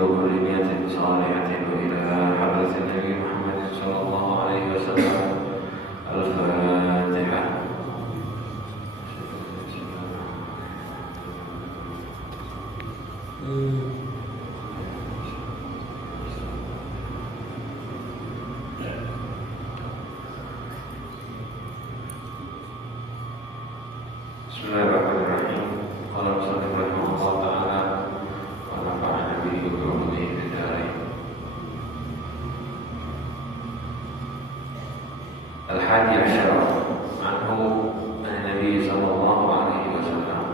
وكل نية صالحة وإلى حضرة النبي محمد صلى الله عليه وسلم. الفاتحة. Bismillahirrahmanirrahim. Qala musannif rahimahullah ta'ala wa nafa'ana bihi wa bi ulumihi fid dharain. Al-hadi asyara anhu an-nabi sallallahu alaihi wasallam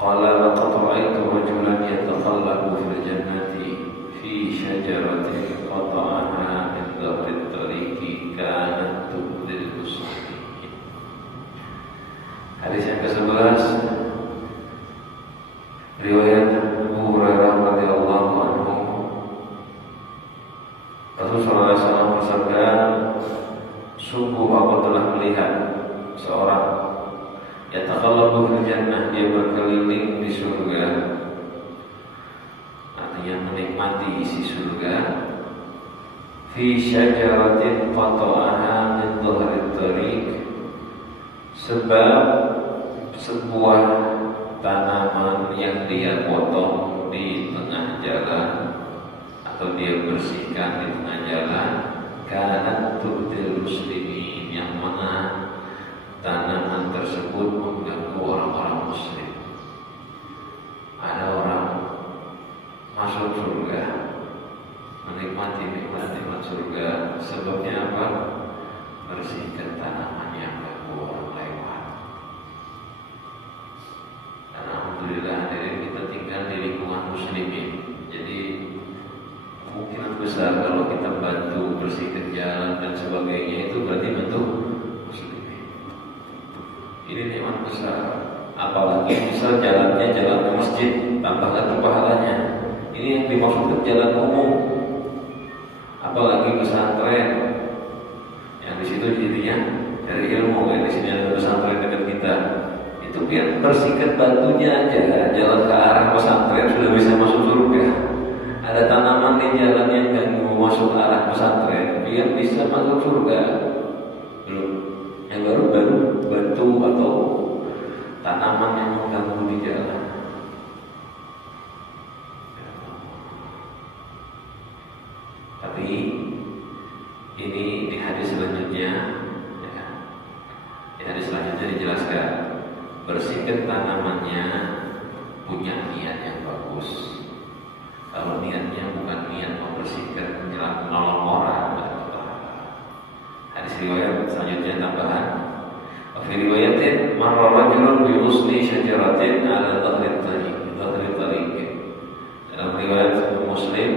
qala laqad ra'aytu rajulan yataqallabu fil jannati fi syajaratin qata'aha min dhahri at-tariqi kanat tubdil muslimin. Hadis yang ke-11, riwayat Abu Hurairah radhiyallahu anhu. Rasulullah SAW bersabda, sungguh aku telah melihat seorang yataqallabu fil jannah, dia berkeliling di surga, artinya menikmati isi surga, fi syajaratin qata'aha min dhahri at-tariq, sebab sebuah tanaman yang dia potong di tengah jalan atau dia bersihkan di tengah jalan, kanat tubdil muslimin, yang mana tanaman tersebut mengganggu orang-orang muslim. Ada orang masuk surga, menikmati nikmat surga, sebabnya apa? Bersihkan tanaman yang mengganggu orang lewat. Dan alhamdulillah hadirin, kita tinggal di lingkungan muslimin, jadi kemungkinan besar kalau kita bantu bersihkan jalan dan sebagainya, itu berarti bantu muslimin. Ini nikmat besar. Apalagi misal jalannya jalan ke masjid, tambah lagi pahalanya. Ini yang dimaksudkan jalan umum. Apalagi pesantren, yang di situ jadinya dari ilmu, yang di sini ada pesantren dekat kita. Itu biar bersihkan batunya aja, jalan ke arah pesantren sudah bisa masuk surga. Ada tanaman di jalan yang ganggu masuk arah pesantren, biar bisa masuk surga. Belum. Yang baru batu atau tanaman yang mengganggu di jalan. Tapi ini di hadis selanjutnya, ya, di hadis selanjutnya dijelaskan, bersihkan tanamannya, punya niat yang bagus. Kalau niatnya bukan niat membersihkan, menolong orang, hadis riwayat selanjutnya tambahan. Fi riwayatin marra rajulun bi usli syajaratin ala dhahri tariq. Dalam riwayat Muslim,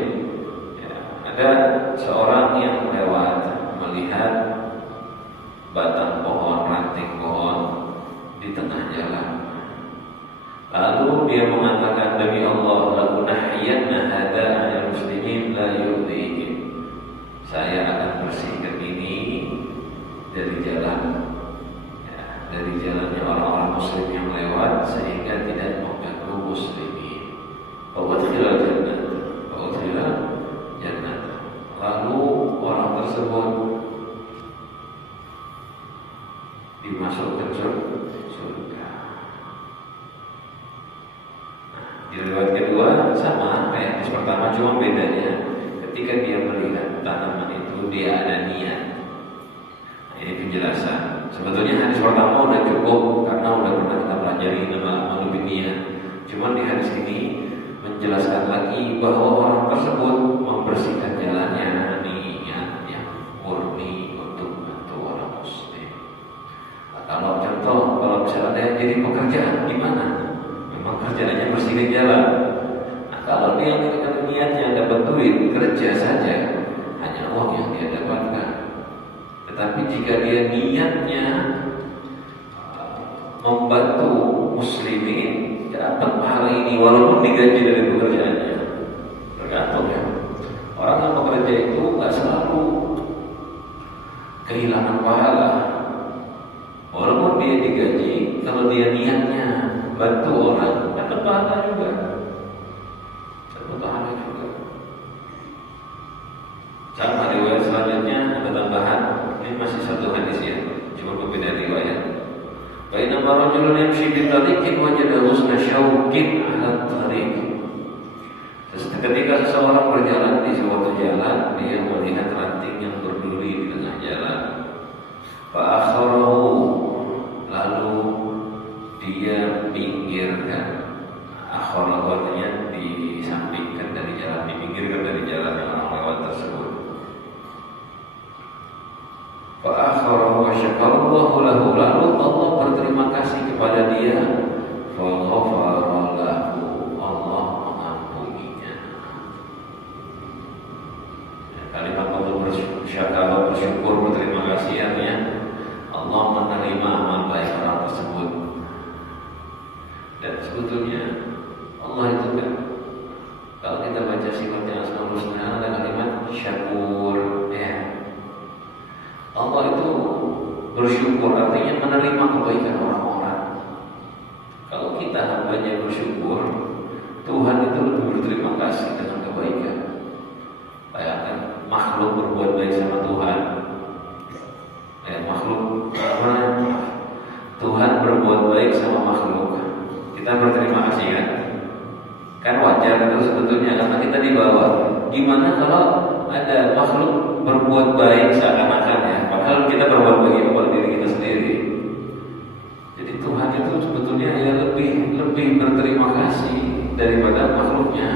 ya, ada seorang yang lewat melihat batang pohon, ranting pohon di tengah jalan. Lalu dia mengatakan, demi Allah, lakunahyiyanna hada 'alal muslimin la yudhihim. Saya akan bersihkan ini dari jalan, ya, dari jalannya orang-orang muslim yang lewat, sehingga tidak mengganggu muslimin. Wa udkhilal jannah. Lalu orang tersebut dimasukkan surga. Di riwayat kedua sama kayak hadis pertama, cuma bedanya ketika dia melihat tanaman itu dia ada niat. Nah, ini penjelasan. Sebetulnya hadis pertama udah cukup karena udah pernah kita pelajari nama lebih niat. Cuma di hadis ini menjelaskan lagi bahwa orang tersebut membersihkan jalannya, niat yang murni untuk membantu orang muslim. Nah, kalau contoh, kalau misalnya ada yang jadi pekerjaan gimana? Kerjaannya bersihkan jalan. Nah, kalau dia dengan niatnya dapat duit, kerja saja, hanya uang yang dia dapatkan. Tetapi jika dia niatnya membantu muslimin, dapat pahala ini walaupun digaji dari pekerjaannya. Tergantung ya. Orang yang bekerja itu nggak selalu kehilangan pahala. Walaupun dia digaji, kalau dia niatnya bantu orang, dapat pahala juga. riwayat selanjutnya ada tambahan. Ini masih satu hadis ya, cuma berbeda riwayat. Bainama rajulun yamshi bi tariqin wajada husna syauqin 'ala tariq. Terus ketika seseorang berjalan di suatu jalan, dia melihat ranting yang berduri di tengah jalan. Fa akharahu, lalu dia pinggirkan. Akharahu artinya disampingkan dari jalan, dipinggirkan dari jalan yang orang lewat tersebut. Fa akharahu wa syakarallahu lahu, lalu Allah berterima kasih kepada dia. Fa ghafara lahu, Allah mengampuninya. Kalimat Allah bersyukur, berterima kasih artinya Allah menerima amal baik orang tersebut. Dan sebetulnya Allah itu kan, kalau kita baca sifatnya Asmaul Husna ada kalimat syakur ya. Allah itu bersyukur artinya menerima kebaikan orang-orang. Kalau kita hambanya bersyukur, Tuhan itu lebih berterima kasih dengan kebaikan. Bayangkan makhluk berbuat baik sama Tuhan. Tuhan berbuat baik sama makhluk, kita berterima kasih kan? Kan wajar itu sebetulnya karena kita di bawah. Gimana kalau ada makhluk berbuat baik seakan-akan ya, padahal kita berbuat baik kepada diri kita sendiri. Jadi Tuhan itu sebetulnya ya lebih berterima kasih daripada makhluknya.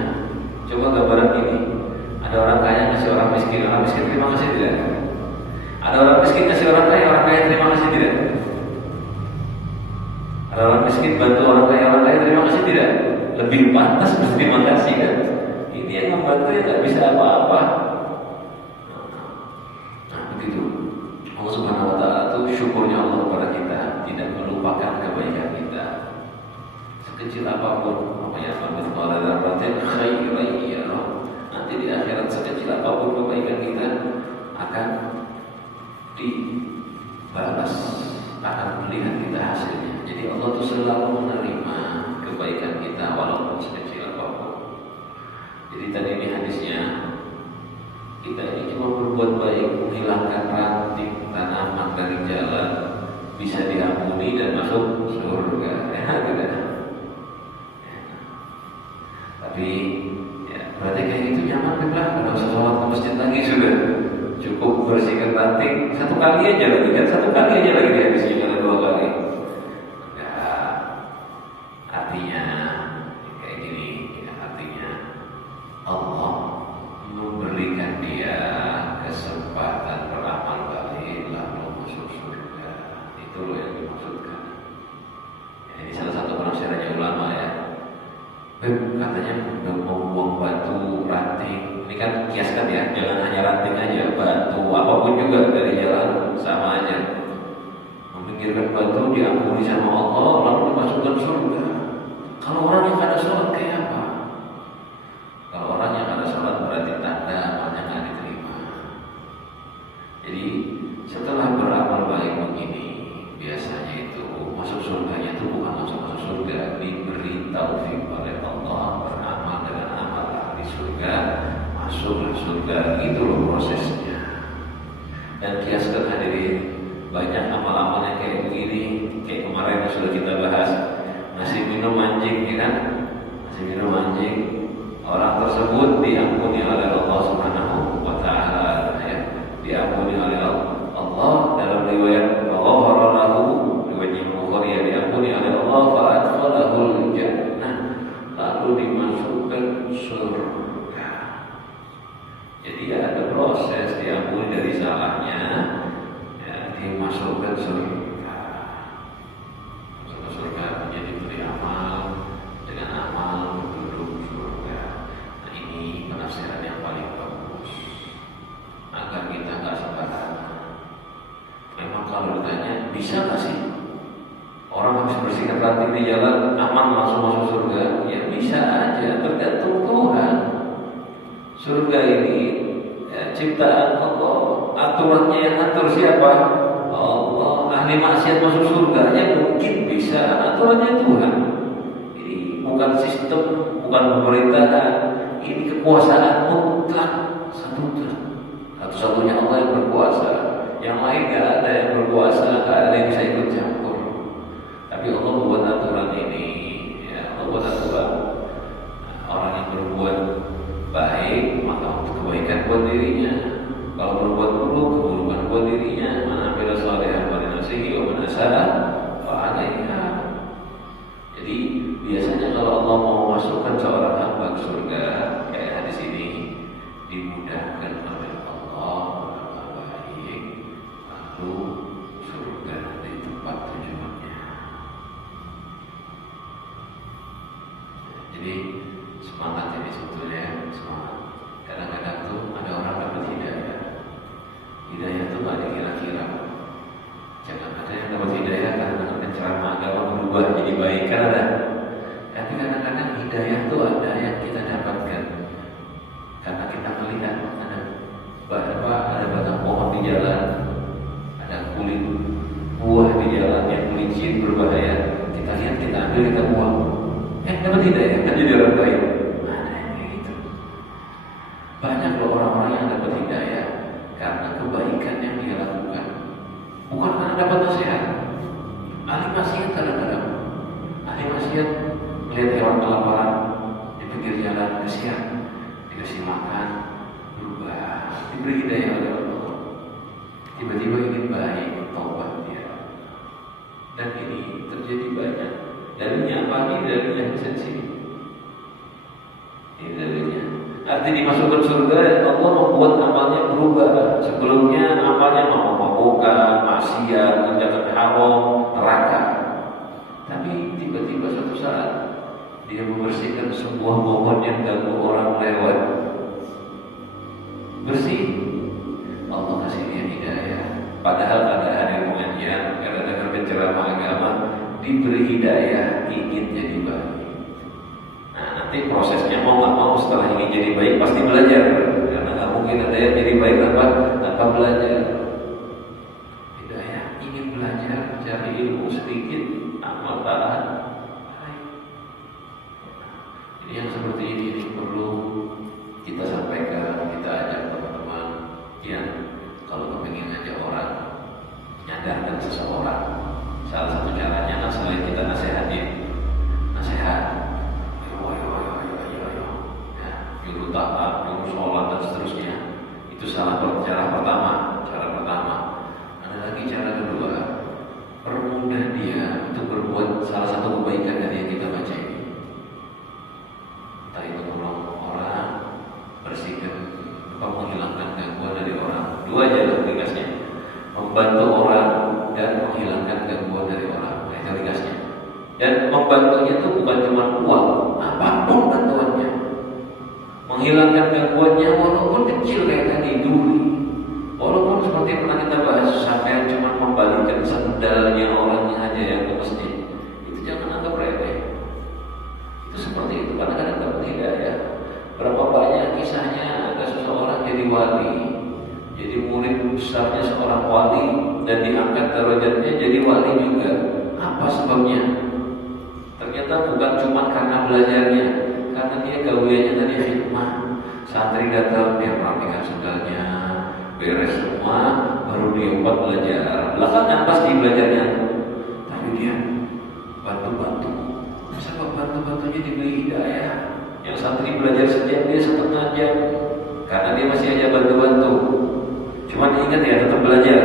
Coba gambaran ini, ada orang kaya ngasih orang miskin terima kasih tidak? Ada orang miskin ngasih orang kaya terima kasih tidak? Ada orang miskin bantu orang kaya terima kasih tidak? Lebih pantas berterima kasih kan? Ini yang membantu ya nggak bisa apa-apa. Nah begitu. Allah Subhanahu Wa Taala itu syukurnya Allah kepada kita, tidak melupakan kebaikan kita. Sekecil apapun, namanya mithqala dzarratin khairan yarah. Nanti di akhirat sekecil apapun kebaikan kita akan dibalas, akan melihat kita hasilnya. Jadi Allah itu selalu menerima kebaikan kita walaupun sekecil apapun. Jadi tadi di hadisnya kita ini cuma berbuat baik, menghilangkan ranting tanaman dari jalan, bisa diampuni dan masuk surga. Tidak. Tapi ya, berarti kayak gitu nyaman lah. Kalau sholat ke masjid lagi sudah cukup bersihkan ranting satu kali aja lagi kan, satu kali aja lagi di hadisnya karena 2 kali. Artinya kayak gini ya, artinya Allah memberikan dia kesempatan beramal baik lalu masuk surga. Itu loh yang dimaksudkan ya, ini salah satu penafsirannya ulama ya. Katanya mau buang batu ranting, ini kan kiaskan ya, jangan hanya ranting aja, batu apapun juga dari jalan sama aja. Memikirkan batu diampuni sama Allah lalu dimasukkan surga. Kalau orang yang ada sholat kayak apa? Kalau orang yang ada sholat berarti tanda amalnya nggak diterima. Jadi setelah beramal baik begini, biasanya itu masuk surganya itu bukan langsung masuk surga, diberi taufik oleh Allah beramal dengan amal di surga, masuk surga. Itu loh prosesnya. Dan kiaskan hadirin, banyak amal-amal yang kayak begini, kayak kemarin yang sudah kita bahas. Ngasih minum anjing, ya kan? Ngasih minum anjing, orang tersebut diampuni oleh Allah Subhanahu Wa Taala, ya. Diampuni oleh Allah dalam riwayat ghafara lahu, riwayat Imam Bukhari, diampuni oleh Allah fa adkhalahul jannah, lalu dimasukkan surga. Jadi ada proses diampuni dari salahnya, ya, dimasukkan surga. Surga menjadi beri amal, dengan amal penduduk surga. Nah ini penafsiran yang paling bagus agar kita nggak sembarangan. Memang kalau ditanya bisa nggak sih orang habis bersihkan ranting di jalan aman langsung masuk surga? Ya bisa aja, tergantung Tuhan. Surga ini ya, ciptaan Allah, aturannya yang atur siapa? Allah. Ahli maksiat masuk surga ya mungkin bisa, aturannya Tuhan. Ini bukan sistem, bukan pemerintahan, ini kekuasaan mutlak, semutlak. Satu-satunya Allah yang berkuasa. Yang lain gak ada yang berkuasa, gak ada yang bisa ikut campur. Tapi Allah buat aturan ini, ya, Allah buat aturan. Orang yang berbuat baik maka untuk kebaikan buat dirinya. Kalau berbuat buruk, keburukan buat dirinya. Man amila shalihan falinafsihi wa man asaa fa 'alaiha. Jadi biasanya kalau Allah mau masukkan seorang hamba ke surga, kayak hadis ini, dimudahkan oleh Allah berbuat baik, lalu surga nanti tempat tujuannya. Jadi semangat ini sebetulnya, semangat. Kadang-kadang tuh ada orang dapat hidayah. Hidayah tuh gak dikira-kira. Jangan ada yang dapat hidayah karena dengan ceramah agama berubah jadi baik, kan ada. Tapi kadang-kadang hidayah tuh ada yang kita dapatkan karena kita melihat ada batang pohon di jalan, ada kulit buah di jalan yang licin berbahaya. Kita lihat, kita ambil, kita buang. Dapat hidayah kan jadi orang baik. Ada yang kayak gitu. Banyak loh orang-orang yang dapat hidayah karena kebaikan yang dia lakukan, bukan karena dapat nasihat. Ahli maksiat kadang-kadang, ahli maksiat melihat hewan kelaparan di pinggir jalan, kasihan, dikasih makan, berubah, diberi hidayah oleh Allah. Tiba-tiba ingin baik, taubat dia. Dan ini terjadi banyak. Dalilnya apa? Ini dalilnya bisa di sini. Ini dalilnya. Artinya dimasukkan surga, Allah membuat amalnya berubah. Sebelumnya amalnya memabukkan, maksiat, mengerjakan haram, neraka. Tapi tiba-tiba suatu saat dia membersihkan sebuah pohon yang ganggu orang lewat. Bersih. Allah kasih dia hidayah. Padahal ada hadir pengajian, karena dengar penceramah agama, diberi hidayah, ingin jadi baik. Nah, nanti prosesnya mau nggak mau setelah ingin jadi baik pasti belajar, karena nggak mungkin ada yang jadi baik tanpa belajar. Hidayah, ingin belajar, cari ilmu sedikit, amal taat. Ini yang seperti ini perlu kita sampaikan, kita ajak teman-teman yang kalau kepingin ngajak orang, nyadarkan seseorang. Salah satu caranya kan selain kita nasihatin, nasihat, nyuruh taat, nyuruh sholat dan seterusnya. Itu cara pertama. Ada lagi cara kedua, permudah dia untuk berbuat salah satu kebaikan dari yang kita baca ini. Entah itu tolong orang, bersihkan, menghilangkan gangguan dari orang. Dua aja tugasnya, membantu orang dan menghilangkan gangguan dari orang. Itu tugasnya. Dan membantunya itu bukan cuma uang, apapun bantuannya. Menghilangkan gangguannya walaupun kecil kayak tadi duri. Walaupun seperti yang pernah kita bahas, sampai cuma membalikkan sendalnya orangnya aja yang ke masjid. Itu jangan anggap remeh. Itu seperti itu, kadang-kadang dapat hidayah. Berapa banyak kisahnya ada seseorang jadi wali, jadi murid besarnya seorang wali, dan diangkat derajatnya jadi wali juga. Apa sebabnya? Ternyata bukan cuma karena belajarnya, karena dia gaweannya tadi khidmah. Santri datang, dia merapikan sendalnya, beres semua, baru dia buat belajar. Belakangan pasti belajarnya, tapi dia bantu-bantu. Masa bantu-bantunya diberi hidayah? Yang santri belajar sejam, dia setengah jam, karena dia masih aja bantu-bantu. Cuman ingat ya, tetap belajar.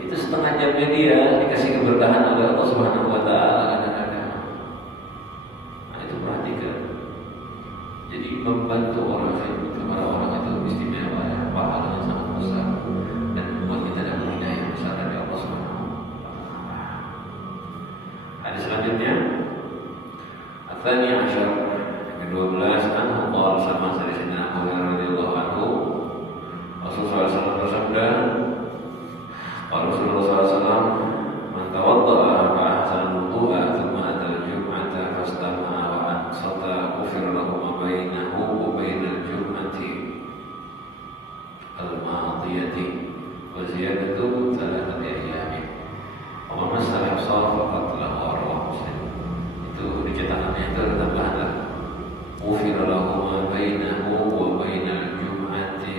Itu setengah jamnya dia dikasih keberkahan oleh Allah Subhanahu Wa Taala kadang-kadang. Nah, itu perhatikan. Jadi membantu orang kepada orang itu istimewa, ya, pahalanya sangat besar dan membuat kita dapat hidayah besar dari Allah Subhanahu Wa Taala. Hadis selanjutnya, Atsani Asyar ke-12, anhu qala sama dari Sayyidina Abu Hurairah radhiyallahu anhu, Rasulullah SAW bersabda, Rasulullah SAW, man tawadda'a fa ahsana al-wudu'a thumma ata al-jum'ata fastama'a wa ansata ghufira lahu ma bainahu wa bainal jum'ati al-madiyati wa ziyadatu thalathati ayyamin wa man massal hasa faqad lahu arwah Muslim. Itu di cetakannya itu ada tambahan lah, ghufira lahu ma bainahu wa bainal jum'ati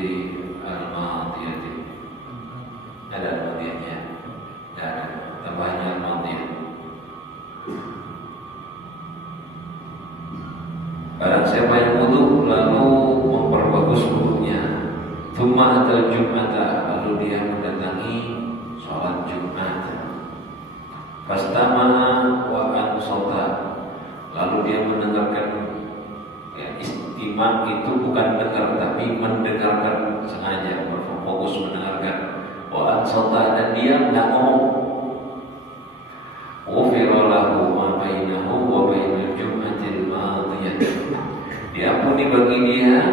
al-madiyati barang siapa yang wudu lalu memperbagus wudunya, tsumma atal jum'ata, lalu dia mendatangi sholat Jumat, fastama'a wa ansata, lalu dia mendengarkan. Ya, istimam itu bukan dengar tapi mendengarkan, sengaja berfokus mendengarkan. Wa ansata, dan dia nggak ngomong. Ghufira lahu ma bainahu wa bainal jum'atil madiyah, diampuni bagi dia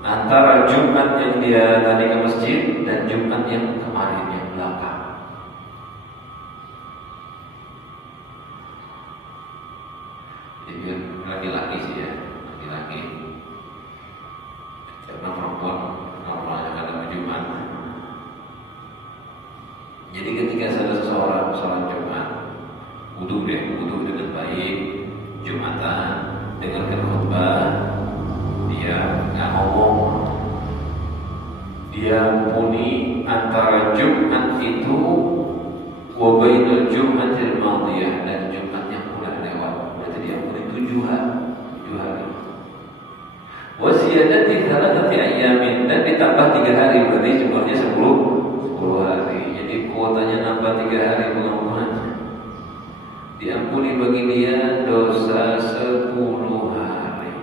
antara Jumat yang dia tadi ke masjid dan Jumat yang kemarin yang belakang. Jadi laki-laki sih ya, laki-laki. Karena perempuan normalnya kadang Jumat. Jadi ketika ada seseorang sholat Jumat, wudu dengan baik, Jumatan, dengarkan khutbah, dia nggak ngomong, dia puni antara Jumat itu wa bainal Jumatil madiyah, dan Jumat yang udah lewat, berarti dia puni 7 hari. Wa ziyadati 3 ayyamin, dan ditambah 3 hari, berarti jumlahnya 10 hari. Jadi kuotanya nambah 3 hari pengampunannya. Diampuni bagi dia dosa 10 hari.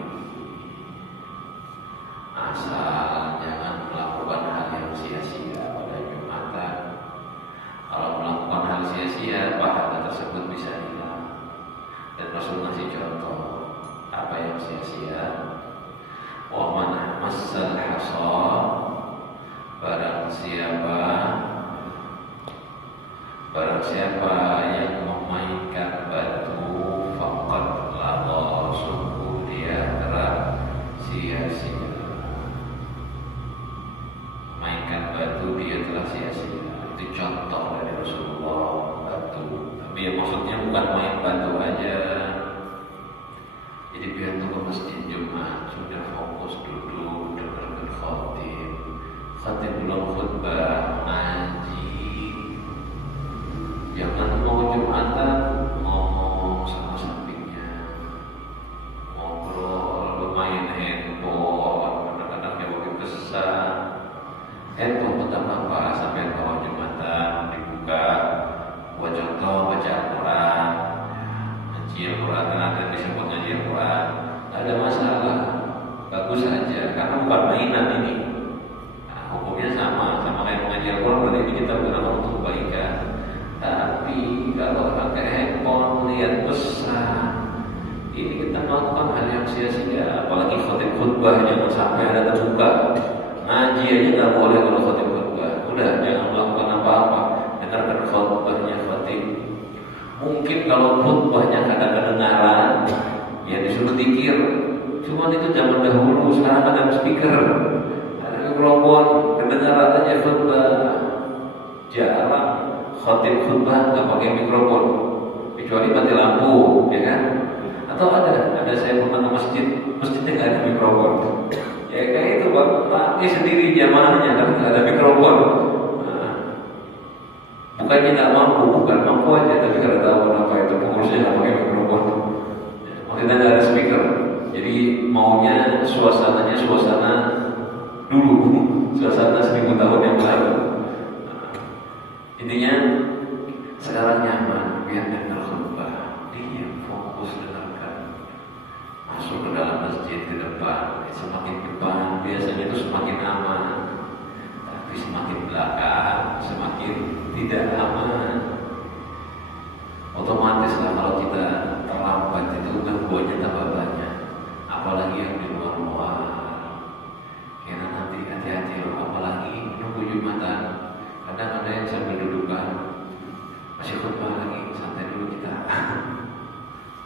Asal jangan melakukan hal yang sia-sia pada Jumatan. Kalau melakukan hal sia-sia, pahala tersebut bisa hilang. Dan Rasul ngasih contoh apa yang sia-sia. Wa man massal hasa, barang siapa yang memainkan batu, faqad lagha, sungguh dia telah sia-sia. Mainkan batu, dia telah sia-sia. Itu contoh dari Rasulullah, batu. Tapi ya maksudnya bukan main batu aja. Jadi biar tuh ke masjid Jumat sudah fokus duduk dengarkan khatib belum khutbah, ngaji. Jangan mau Jumatan ngomong sama sampingnya, ngobrol, bermain handphone, kadang-kadang jawabin pesan. Handphone buat apa? Sampai kalau Jumatan dibuka, buat contoh baca Al-Quran, ngaji Al-Quran, ada disebut ngaji Al-Quran, ada masalah, bagus saja, karena bukan mainan ini. Nah, hukumnya sama kayak mengaji Al-Quran, berarti kita gunakan untuk kebaikan. Tapi kalau pakai handphone lihat pesan, ini kita melakukan hal yang sia-sia. Apalagi khotib khutbah, jangan sampai ada terbuka. Ngaji aja nggak boleh kalau khotib khutbah. Udah jangan melakukan apa-apa, dengarkan khutbahnya khotib. Mungkin kalau khutbahnya kadang kedengaran, ya disuruh dikir. Cuman itu zaman dahulu, sekarang ada speaker, ada mikrofon, kedengaran aja khutbah. Jarang khotib khutbah nggak pakai mikrofon, kecuali mati lampu, ya kan? Atau ada saya pernah ke masjidnya nggak ada mikrofon. Ya kayak itu pakai sendiri jamaahnya, tapi nggak ada mikrofon. Nah, bukannya nggak mampu, bukan mampu aja, tapi nggak tahu kenapa itu pengurusnya nggak pakai mikrofon. Maksudnya nggak ada speaker. Jadi maunya suasana dulu, suasana 1000 tahun yang lalu. Intinya sekarang nyaman, biar dengar khutbah, dia fokus dengarkan. Masuk ke dalam masjid ke depan, semakin depan biasanya itu semakin aman, tapi semakin belakang semakin tidak aman. Otomatis lah kalau kita terlambat itu gangguannya tambah banyak, apalagi yang di luar. Karena nanti hati-hati loh, apalagi nunggu Jumatan. Kadang ada yang sambil dudukan, masih khutbah lagi, santai dulu kita.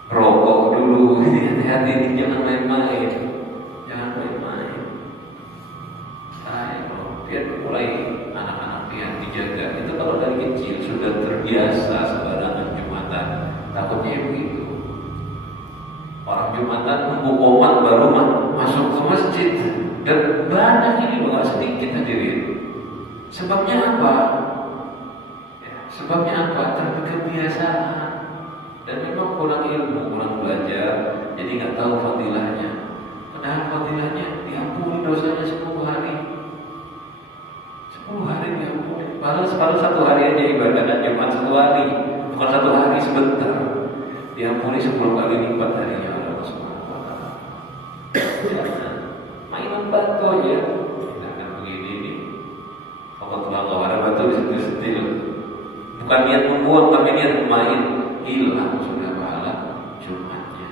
Rokok dulu, hati-hati nih, jangan main-main. Biar mulai anak-anak yang dijaga. Itu kalau dari kecil sudah terbiasa sembarangan Jumatan, takutnya begitu. Orang Jumatan nunggu komat baru masuk ke masjid, dan banyak ini nggak sedikit hadirin. Sebabnya apa? Tapi kebiasaan, dan memang kurang ilmu, kurang belajar, jadi nggak tahu fadilahnya. satu hari aja ibadah dan Jumat satu hari, bukan satu hari sebentar. Diampuni 10 kali lipat harinya Allah Subhanahu wa taala. Jangan mainan batu aja. Jangan begini nih. Allah ada batu disentil-sentil. Bukan niat membuang tapi niat bermain, hilang sudah pahala Jumatnya.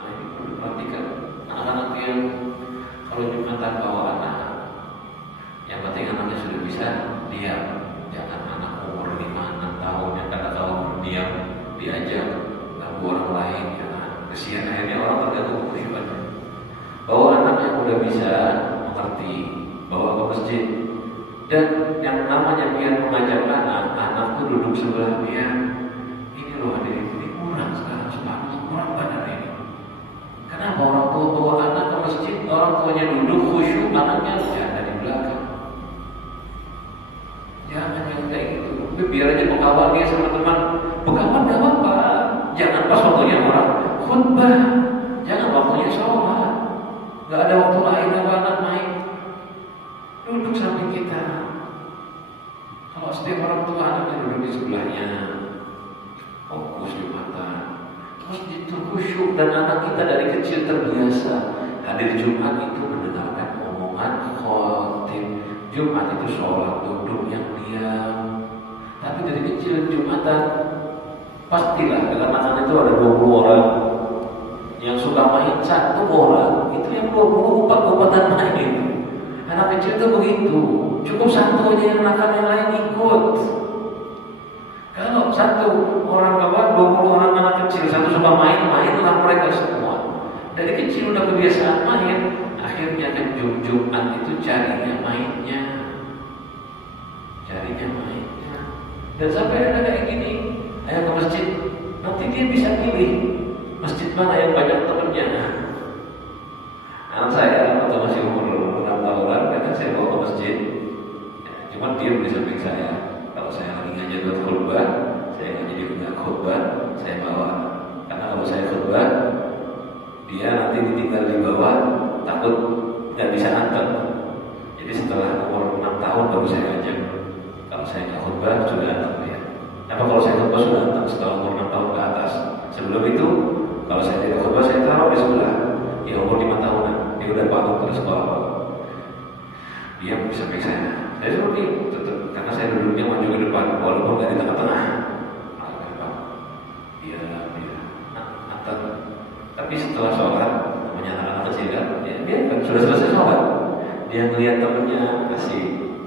Nah ini perlu perhatikan anak-anak yang kalau Jumatan bawa anak, yang penting anaknya sudah bisa diam. Jangan anak umur 5-6 tahun yang kadang-kadang berdiam diajak ganggu orang lain. Jangan kesian akhirnya orang terganggu kehidupannya. Bawa anak yang udah bisa mengerti, bawa ke masjid. Dan yang namanya biar mengajar anak tuh duduk sebelah dia. Ini loh adik, ini kurang sekarang, kurang benar ini. Kenapa orang tua bawa anak ke masjid, orang tuanya duduk khusyuk, anaknya jangan di belakang. Jangan yang kayak gitu. Tapi biar aja berkawan dia sama teman, berkawan gak apa-apa. Jangan pas waktunya orang khutbah, jangan waktunya sholat. Gak ada waktu lain apa anak main. Duduk samping kita. Kalau setiap orang tua anaknya duduk di sebelahnya, fokus di mata, terus itu khusyuk dan anak kita dari kecil terbiasa hadir Jumat itu mendengarkan omongan khotib. Jumat itu sholat duduk yang diam. Tapi dari kecil Jumatan pastilah dalam anak itu ada 20 orang yang suka main, 1 orang itu yang 24 main. Anak kecil itu begitu, cukup 1 aja yang nakal, yang lain ikut. Kalau 1 orang bawa 20 orang anak kecil, 1 suka mainlah mereka semua. Dari kecil udah kebiasaan main, akhirnya kan Jumat itu carinya mainnya. Dan sampai ada kayak gini, ayo ke masjid, nanti dia bisa pilih masjid mana yang banyak temennya. Anak saya waktu masih umur 6 tahunan, kadang saya bawa ke masjid, ya, cuma dia di samping saya. Kalau saya lagi ngajar buat khutbah, saya nggak jadi punya khutbah, saya bawa. Karena kalau saya khutbah, dia nanti ditinggal di bawah, takut nggak bisa nganter. Jadi setelah umur 6 tahun baru saya ajak. Kalau saya nggak khutbah sudah nganter ya. Apa kalau saya khutbah sudah nganter setelah umur 6 tahun ke atas. Sebelum itu, kalau saya tidak khutbah saya taruh di sebelah. Dia umur 5 tahunan, dia udah bangun ke sekolah. Dia bisa pergi saya. Saya suruh dia tetap, karena saya duduknya maju ke depan, walaupun nggak di tengah-tengah. Dia nganter. Tapi setelah sholat, namanya anak-anak kecil kan, dia kan sudah selesai sholat. Dia ngelihat temennya kasih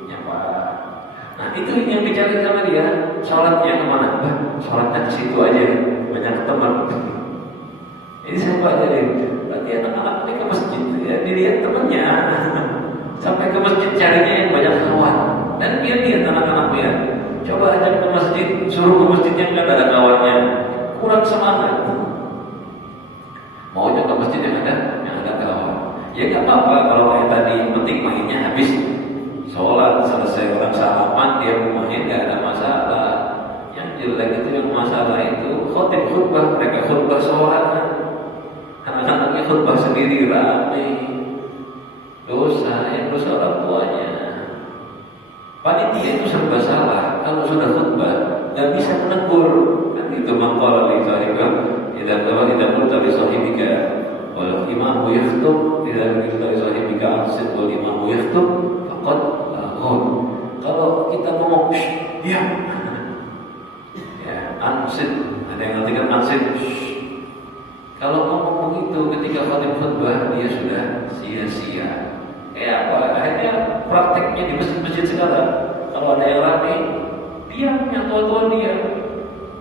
nyapa. Nah itu yang dicari sama dia. Sholatnya kemana? Sholatnya ke situ aja, banyak teman. Ini saya pelajari. Berarti anak-anak ini ke masjid, ya dilihat temannya. Sampai ke masjid carinya yang banyak kawan. Dan dia lihat anak-anak dia. Coba ajak ke masjid, suruh ke masjid yang nggak ada kawannya, kurang semangat. Maunya ke masjid yang ada kawan. Ya nggak apa-apa kalau kayak tadi, yang penting mainnya habis sholat selesai orang salaman dia main nggak ada masalah. Yang jelek itu yang masalah itu khotib khutbah, mereka khutbah sholat, anak-anaknya khutbah sendiri rame, dosa yang dosa orang tuanya. Panitia itu serba salah. Kalau sudah khutbah nggak bisa menegur. Kan itu maqala li sahibah idza qulta li sahibika wal imamu yakhutub idza qulta li sahibika ansit wal imamu yakhutub faqad lahun. Kalau kita ngomong diam, ya ansit, ada yang ngartikan ansit. Kalau ngomong begitu ketika khatib khutbah dia sudah sia-sia. Kayak apa? Akhirnya prakteknya di masjid-masjid sekarang, kalau ada yang ramai, diam, yang tua-tua diam.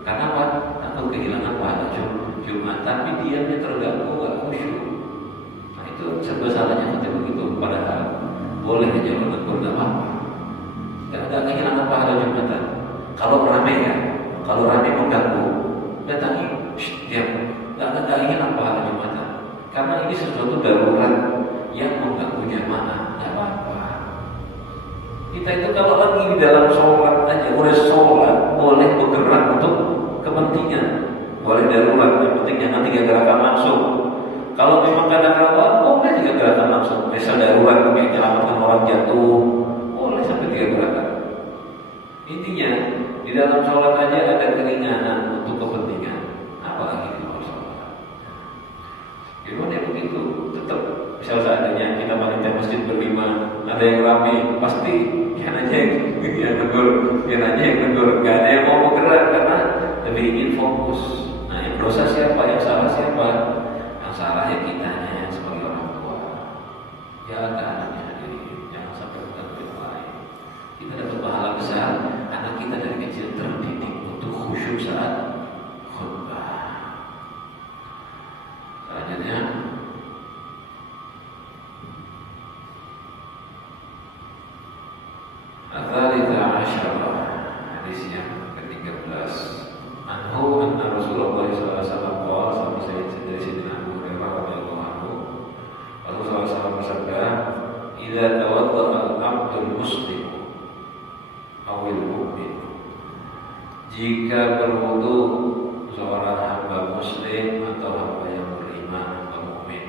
Karena apa? Takut kehilangan pahala Jumat, tapi diamnya terganggu, gak khusyuk. Nah itu serba salahnya khatib begitu. Padahal boleh aja menegur, gak apa-apa. Gak kehilangan pahala Jumatan. Kalau ramai ya, kalau ramai mengganggu, datangi, diam. Gak hilang pahala Jumatan. Karena ini sesuatu darurat yang mengganggu jamaah, gak apa-apa. Kita itu kalau lagi di dalam sholat aja, boleh bergerak untuk kepentingan, boleh darurat. Yang penting jangan 3 gerakan langsung. Kalau memang gak ada gerakan, boleh 3 gerakan langsung. Misal darurat, kayak menyelamatkan orang jatuh, boleh sampai 3 gerakan. Intinya di dalam sholat aja ada keringanan untuk kepentingan, apalagi di luar sholat. Gimana begitu? Tetap misal seandainya kita panitia masjid berlima, ada yang ramai, pasti biar aja yang tegur, biar aja yang tegur. Gak ada yang mau bergerak karena lebih ingin fokus. Nah, yang dosa siapa? Yang salah siapa? Yang salah ya kitanya sebagai orang tua. Jaga anaknya hadirin, jangan sampai mengganggu yang lain. Kita dapat pahala besar, anak kita dari kecil terdidik untuk khusyuk saat khutbah. Selanjutnya, Al-Thalithah Asyarah, hadis yang ke-13. Anhu anna Rasulullah sallallahu alaihi wasallam qala, sama saya dari Sayyidina Abu Hurairah radhiyallahu anhu, Rasulullah SAW bersabda, "Idza tawadda'a al-'abdul muslim awil mu'min." Jika berwudu seorang hamba muslim atau hamba yang beriman atau mukmin.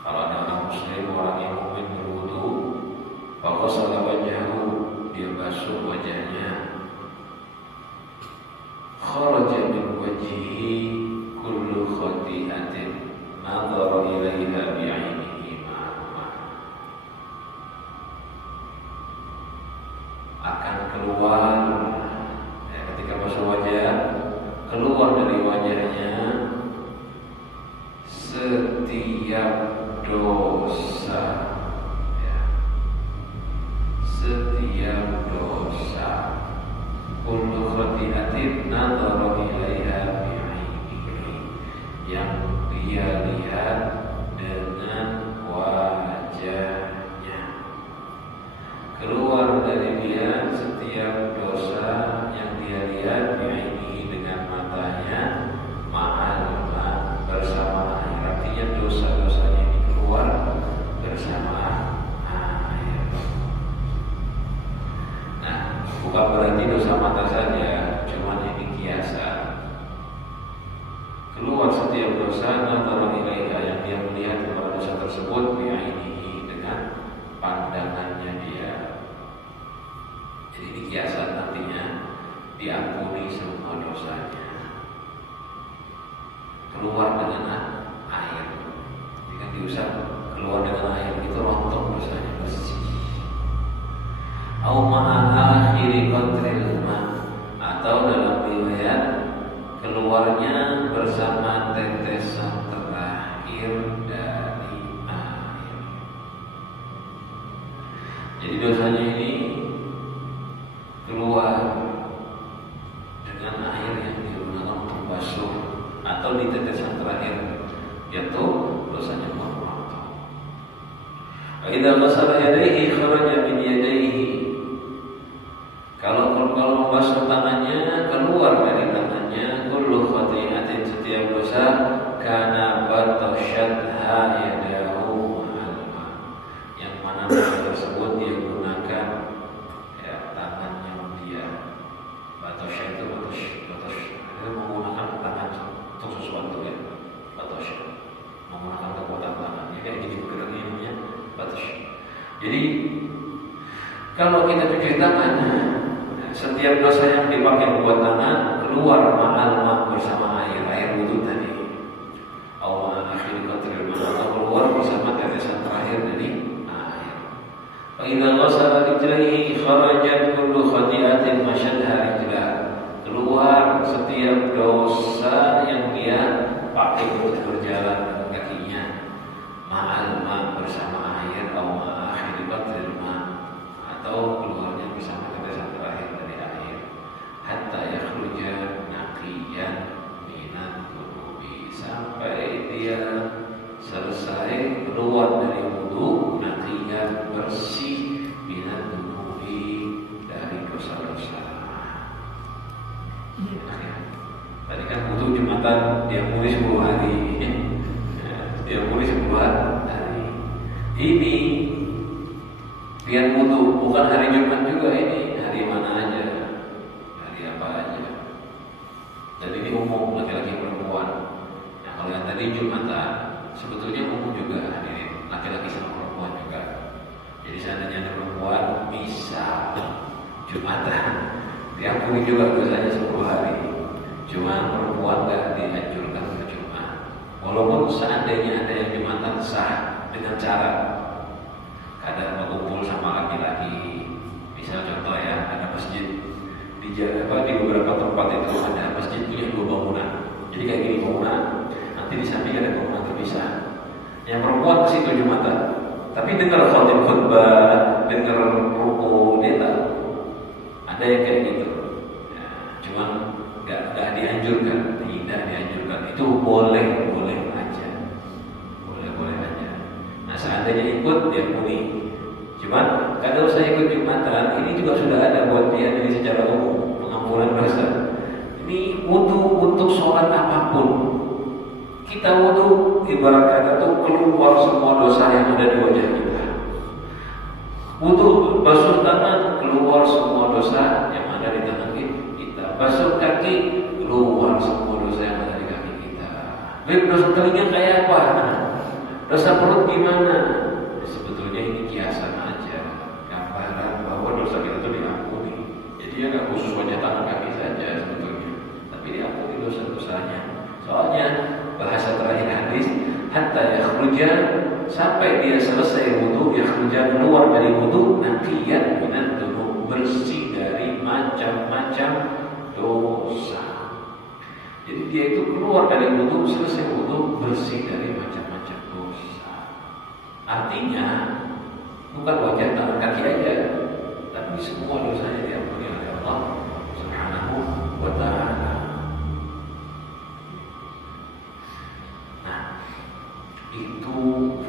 Kalau ada orang muslim, orang yang mukmin berwudu, faqasala wajhahu, dia basuh wajahnya. Kharaja min wajhihi kullu khati'atin nadhara ilaiha bi'ainihi ma'amah. Akan keluar ya, ketika basuh wajah, keluar dari wajahnya setiap dosa ya, setiap dosa, kullu khati'atin nadhara ilaiha bi'ainihi, yang dia lihat dengan wajahnya. Keluar dari dia setiap dosa yang dia lihat bi'ainihi, dengan matanya, ma'al ma', bersama air. Artinya dosa-dosanya ini keluar bersama air. Nah, bukan berarti dosa mata saja, cuma ini kiasan. Keluar setiap dosa antara ilaiha, yang dia melihat kepada dosa tersebut bi'ainihi, dengan pandangannya dia. Jadi ini kiasan, artinya diampuni semua dosanya. Keluar dengan air. Jadi kan diusap, keluar dengan air itu rontok dosanya, bersih. Au ma'a akhiri qatril ma', atau dalam riwayat keluarnya bersama tetesan terakhir dari air. Jadi dosanya ini keluar dengan air yang digunakan untuk basuh, atau di tetesan terakhir jatuh, dosanya rontok. Wa idza ghasala yadayhi kharaja min yadayhi. Kalau membasuh tangannya, keluar dari tangannya kullu khati'atin, setiap dosa, kana batasyatha yadahu ma'alma, yang mana dosa tersebut dia gunakan ya, tangannya dia. Batasya itu itu menggunakan tangan untuk sesuatu ya. Batasya menggunakan kekuatan tangan. Ini kayak gini bergeraknya namanya batasya. Jadi kalau kita cuci tangan, setiap dosa yang dipakai buat tangan keluar ma'al bersama air wudu tadi. Allah akhir qatril ma', atau keluar bersama tetesan terakhir dari air. Fa idza ghasala rijlaihi kharajat kullu khati'atin masyadha rijlah. Keluar setiap dosa yang dia pakai untuk berjalan kakinya, ma'al bersama air, atau akhir qatril ma', atau keluarnya bersama tetesan terakhir dari air, hatta yakhruja naqiyan minat wudu'i, sampai dia selesai keluar dari wudu, naqiyan bersih, minat wudu'i, dari dosa-dosa. Tadi kan wudu Jumatan dia mulai 10 hari, dia mulai 10 hari. Ini lihat wudu bukan hari Jumat juga, ini hari mana aja, hari apa aja. Jadi ini umum, laki-laki perempuan. Nah, kalau yang tadi Jumatan sebetulnya umum juga, hari laki-laki sama perempuan juga. Jadi seandainya perempuan bisa Jumatan, diampuni juga dosanya 10 hari. Cuma perempuan gak dianjurkan ke Jumat. Walaupun seandainya ada yang Jumatan sah dengan cara kadang berkumpul sama laki-laki. Misal contoh ya, ada masjid di beberapa tempat itu ada masjid punya 2 bangunan. Jadi kayak gini bangunan, nanti di samping ada bangunan terpisah. Yang perempuan ke situ Jumatan, tapi dengar khotib khutbah, dengar ruku, dia tahu. Ada yang kayak gitu. Ya, cuman nggak dianjurkan, tidak dianjurkan. Itu boleh aja, boleh aja. Nah seandainya ikut dia muni. Cuman kalau saya ikut Jumatan, ini juga sudah ada buat dia dari secara umum pengampunan dosa. Ini wudu untuk sholat apapun. Kita wudu ibarat kata tuh keluar semua dosa yang ada di wajah kita. Wudu basuh tangan keluar semua dosa yang ada di tangan kita. Basuh kaki keluar semua dosa yang ada di kaki kita. Dosa telinga kayak apa? Dosa perut gimana? Sebetulnya ini kiasan aja, gambaran bahwa dosa kita itu diampuni. Jadi ya nggak khusus wajah tangan kaki saja sebetulnya, tapi diampuni dosa-dosanya. Soalnya bahasa terakhir hadis, hatta yakhruja, sampai dia selesai wudu, yakhruja keluar dari wudu, naqiyan minad dzunub, bersih dari macam-macam dosa. Jadi dia itu keluar dari wudu, selesai wudu, bersih dari macam-macam dosa. Artinya bukan wajah tangan kaki aja, tapi semua dosanya diampuni oleh Allah Subhanahu wa ta'ala. Itu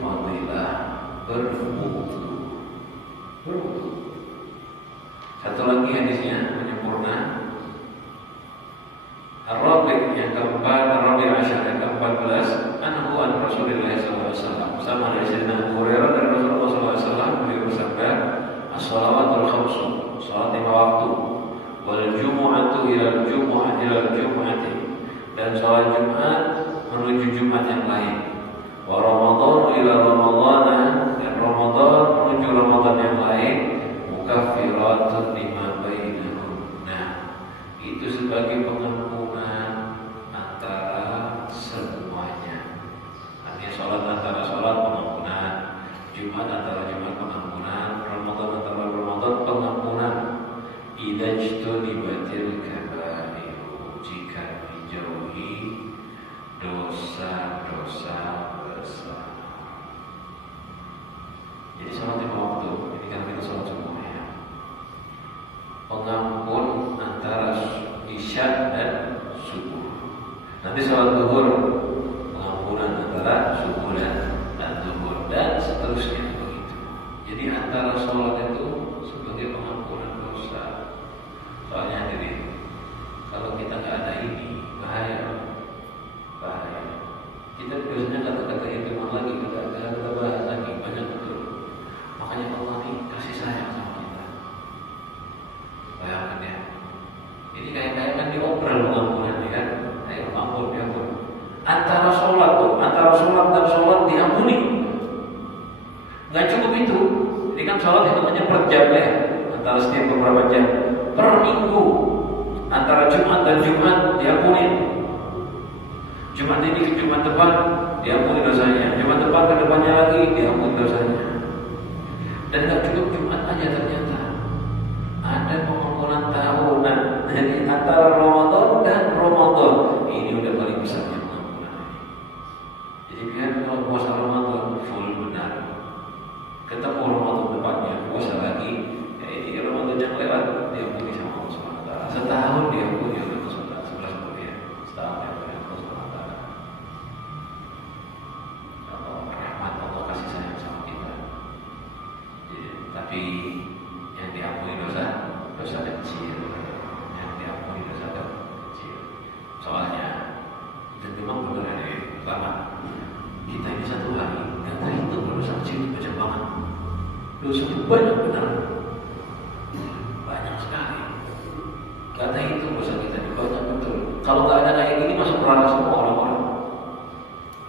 fadilah berwudu. Satu lagi hadisnya menyempurna. Ar-Rabi' yang keempat, Ar-Rabi' Asyar yang ke-14, anhu an Rasulullah SAW. Sama dari Sayyidina Abu Hurairah dan Rasulullah SAW beliau bersabda, as-shalawatul khamsu, salat 5 waktu, wal jumu'atu ila jumu'ati, dan salat Jumat menuju Jumat yang lain. Wa Ramadan ila Ramadana, dan Ramadan menuju Ramadan yang lain, mukaffiratun lima bainahunna, itu sebagai pengampunan antara semuanya. Artinya sholat antara sholat pengampunan, Jumat antara Jumat pengampunan, Ramadan antara Ramadan pengampunan. Idza ijtunibatil kabair, jika dijauhi dosa-dosa besar. Jadi sholat 5 waktu, ini kan kita sholat subuh ya. Pengampun antara isya dan subuh. Nanti sholat zuhur, pengampunan antara subuh dan zuhur, dan seterusnya begitu. Jadi antara sholat itu sebagai pengampunan dosa. Soalnya hadirin, kalau kita nggak ada ini bahaya. Kita biasanya kata-kata itu lagi, kata-kata bahas lagi banyak betul. Makanya Allah ini kasih sayang sama kita. Bayangkan ya, ini kayak kan diobrol pengampunan ya kan? Ayo ampun, diampun. Antara sholat tuh, antara sholat dan sholat diampuni. Nggak cukup itu. Ini kan sholat hitungannya per jam ya, antara setiap beberapa jam. Per minggu, antara Jumat dan Jumat diampuni. Jumat ini ke Jumat depan diampuni dosanya, Jumat depan ke depannya lagi diampuni dosanya. Dan gak cukup Jumat aja ternyata ada pengampunan tahunan. Jadi antara Ramadan dan Ramadan ini udah paling besarnya pengampunan. Jadi biar kalau puasa Ramadan full benar, ketemu Ramadan depannya puasa lagi, ya ini Ramadan yang lewat diampuni sama Allah SWT. Setahun diampuni oleh Allah SWT, 11 bulan setahun ya. Tapi yang diampuni dosa kecil, yang diampuni dosa kecil. Soalnya, dan memang benar ya, banget. Kita ini satu hari yang terhitung dosa kecil itu banyak banget. Dosa itu banyak benar, banyak sekali. Kata itu dosa kita ini banyak betul. Kalau nggak ada kayak gini masuk neraka semua orang-orang.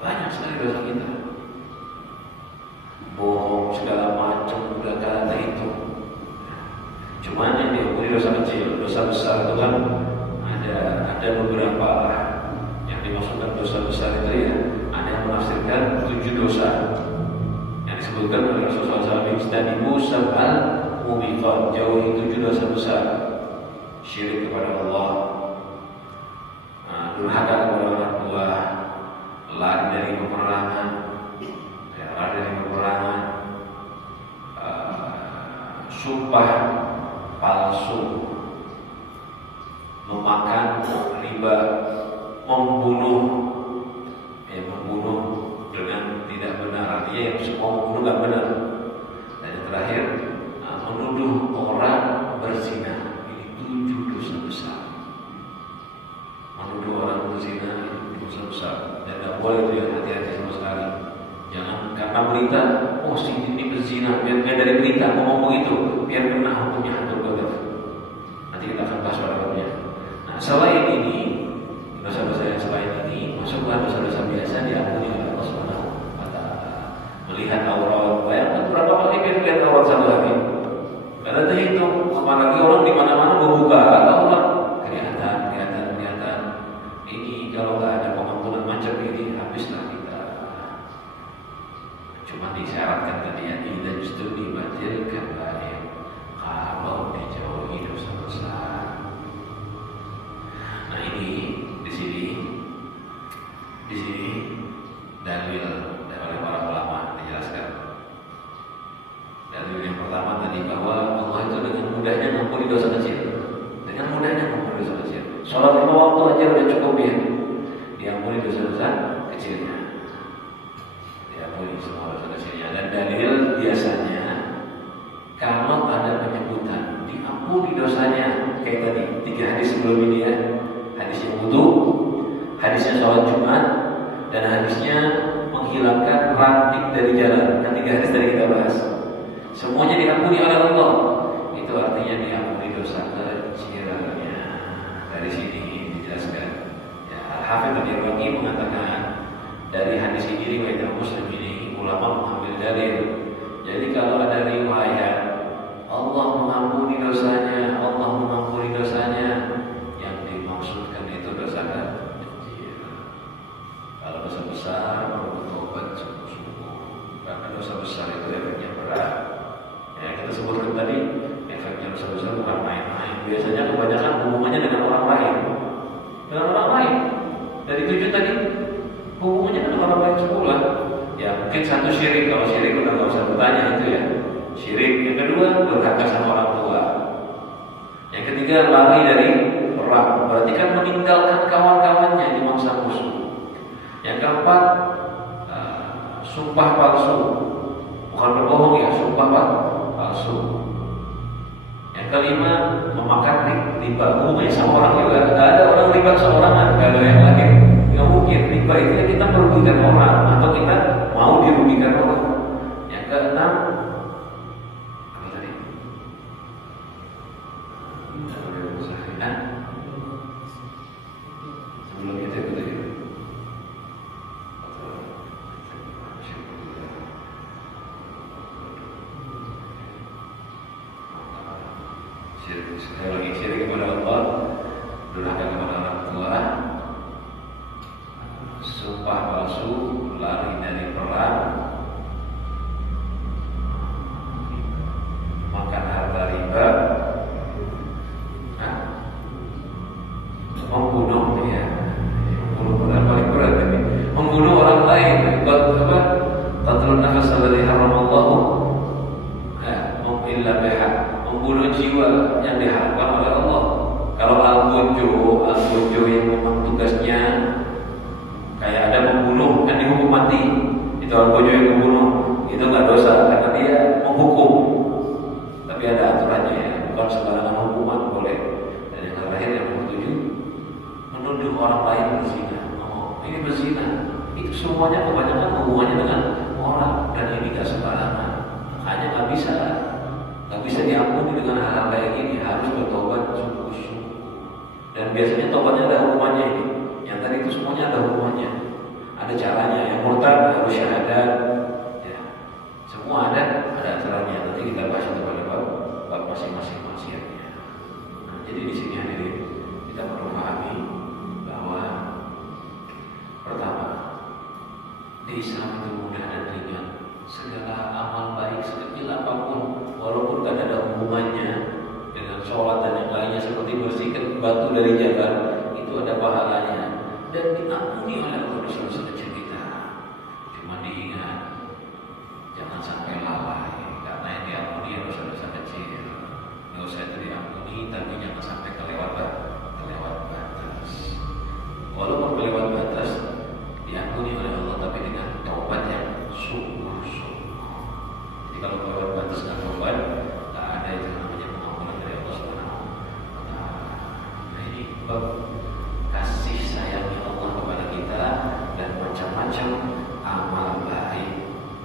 Banyak sekali dosa kita. Bohong segala macam udah Cuma yang diampuni dosa kecil. Dosa besar itu kan ada beberapa yang dimaksudkan dosa besar itu ya. Ada yang menafsirkan 7 dosa yang disebutkan oleh Rasulullah SAW. Istanibu sab'al mubiqat, jauhi 7 dosa besar. Syirik kepada Allah, durhaka kepada orang tua, lari dari peperangan, sumpah palsu, memakan riba, membunuh dengan tidak benar. Artinya yang semua membunuh tidak benar. Dan yang terakhir, menuduh orang berzina. Ini 7 dosa besar. Menuduh orang berzina itu dosa besar. Dan tidak boleh itu, hati-hati sama sekali. Jangan karena berita, oh si ini berzina, biar dari berita ngomong itu, biar kena hukumnya hancur banget. Nanti kita akan bahas pada babnya. Nah, selain ini, dosa-dosa yang selain ini, masuklah dosa-dosa biasa diampuni oleh Allah Subhanahu wa Ta'ala. Melihat aurat, bayangkan berapa kali kita lihat aurat satu hari. Karena terhitung, apalagi orang di mana-mana membuka aurat, kelihatan. Ini kalau nggak ada pengampunan macam ini, habislah kita. Cuma disyaratkan tadi ya, tidak justru dibatalkan baik kalau dijauhi dosa besar. Nah ini di sini dalil oleh para ulama dijelaskan. Dalil yang pertama tadi bahwa Allah itu dengan mudahnya mengampuni dosa kecil. Dengan mudahnya mengampuni dosa kecil. Sholat 5 waktu aja udah cukup ya. Diampuni dosa-dosa kecilnya. Diampuni semua dosa kecilnya. Dan dalil biasanya kalau ada penyebutan diampuni dosanya kayak tadi 3 hadis sebelum ini ya. Hadisnya wudu, hadisnya sholat Jumat, dan hadisnya menghilangkan ranting dari jalan. Kan 3 hadis tadi kita bahas. Semuanya diampuni oleh Allah. Itu artinya diampuni dosa kecilnya. Dari sini dijelaskan. Ya, Al-Hafidz Al-Iraqi mengatakan dari hadis ini riwayat Muslim ini ulama mengambil dalil. Jadi kalau ada riwayat Allah mengampuni dosanya, yang dimaksudkan itu dosa kecil. Kalau dosa besar perlu tobat sungguh-sungguh. Karena dosa besar itu efeknya berat. Ya kita sebutkan tadi, efeknya dosa besar bukan main-main. Biasanya kebanyakan hubungannya dengan orang lain. Dari 7 tadi hubungannya dengan orang lain semula. Ya mungkin satu syirik. Kalau syirik udah nggak usah bertanya itu ya. Syirik. Yang kedua durhaka sama orang tua. Yang ketiga lari dari perang. Berarti kan meninggalkan kawan-kawannya di mangsa musuh. Yang keempat sumpah palsu. Bukan berbohong ya, sumpah palsu. Yang kelima memakan riba. Hubungannya sama orang juga. Tidak ada orang riba seorangan. Kalau yang lain nggak mungkin. Riba itu kita merugikan orang atau kita mau dirugikan orang. Yang keenam apa tadi? Sebelum itu tadi. Sekali lagi syirik kepada Allah, durhaka kepada orang tua, sumpah palsu, lari dari perang, makan harta riba, membunuh ya, membunuh paling berat ini, membunuh orang lain, qatlun nafs alladzi haramallahu illa bihaq, membunuh jiwa yang diharamkan oleh Allah. Kalau al-gunjo yang memang tugasnya kayak ada membunuh kan dihukum mati, itu al-gunjo yang membunuh itu nggak dosa karena dia menghukum, tapi ada aturannya ya, bukan sembarangan hukuman boleh. Dan yang terakhir yang ketujuh, menuduh orang lain berzina. Oh ini berzina, itu semuanya kebanyakan hubungannya dengan orang, dan ini nggak sembarangan, makanya nggak bisa diampuni dengan hal-hal kayak gini. Harus bertobat sungguh-sungguh. Dan biasanya tobatnya ada hukumannya ini. Yang tadi itu semuanya ada hukumannya. Ada caranya. Yang murtad harus syahadat. Ya. Semua ada acaranya. Nanti kita bahas itu pada bab masing-masing maksiat. itu mudah dan ringan. Segala amal baik sekecil apapun, walaupun tidak ada hubungannya dengan sholat dan yang lainnya, seperti bersihkan batu dari jalan, itu ada pahalanya dan diampuni oleh Allah dosa-dosa kecil kita. Cuma diingat, jangan sampai lalai, karena yang diampuni dosa-dosa kecil. Dosa itu diampuni, tapi jangan sampai kelewat batas. Walaupun kelewat batas, diampuni oleh Allah, tapi dengan taubat yang sungguh-sungguh. Jadi kalau kelewat batas dan taubat, tak ada itu namanya pengampunan dari Allah Subhanahu wa Ta'ala. Nah, ini bab kasih sayangnya Allah kepada kita dan macam-macam amal baik.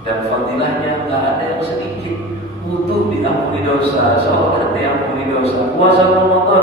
Dan fadilahnya nggak ada yang sedikit. Butuh diampuni dosa, sholat diampuni dosa, puasa Ramadan